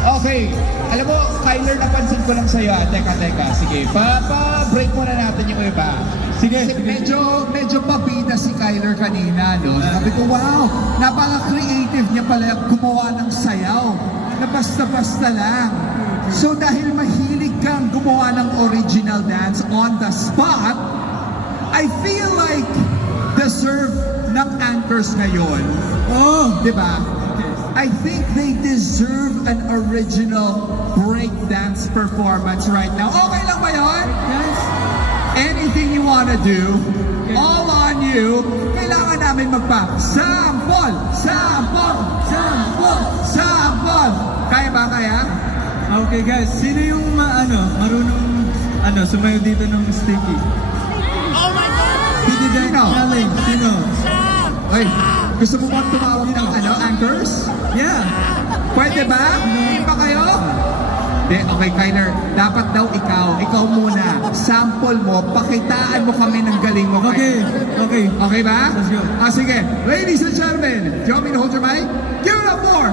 Okay, alam mo, Kyler, napansin ko lang sa'yo. Teka. Sige, pa-break muna natin yung iba. Sige. Kasi medyo pabida si Kyler kanina, no? Sabi ko, wow, napaka-creative niya pala gumawa ng sayaw na basta-basta lang. So dahil mahilig kang gumawa ng original dance on the spot, I feel like deserve ng anchors ngayon. Oh! Di ba? I think they deserve an original breakdance performance right now. Okay lang ba yun? Yes. Anything you wanna do, all on you. Kailangan namin sample! Kaya ba kaya? Okay guys, sino yung marunong sumayo dito ng sticky? Oh my God! Sticky dance Sino? challenge. Sino? Ay, gusto mo bang tumawag ng anchors? Yeah. Pwede ba? Hindi ba kayo? Okay, Kyler, dapat daw ikaw muna. Sample mo, pakitaan mo kami ng galing mo. Okay. Okay ba? Let's go. Sige. Ladies and gentlemen, do you want me to hold your mic? Give it up for